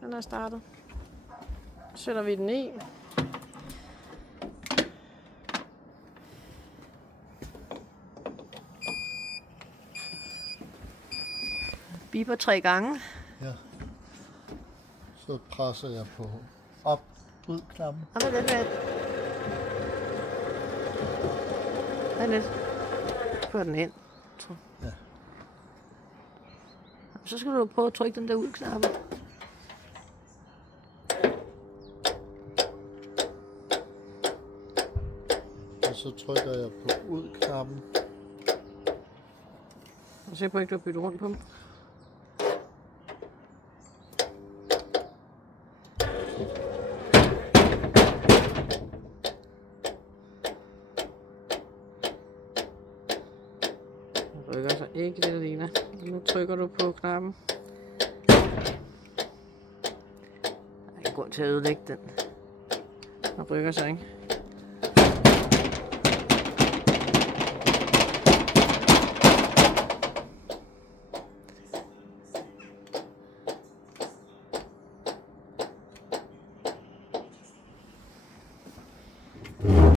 Den er startet. Så sætter vi den i. Biber 3 gange. Ja. Så presser jeg på op ud-knappen. Og hvad er det? Hvad er det? Kør den ind. Ja. Så skal du prøve at trykke den der ud-knappe. Og så trykker jeg på ud-knappen. Og se på, ikke du har byttet rundt på dem. Det rykker så ikke det, der ligner. Nu trykker du på knappen. Der er ingen grund til at ødelægge den. Den rykker sig ikke.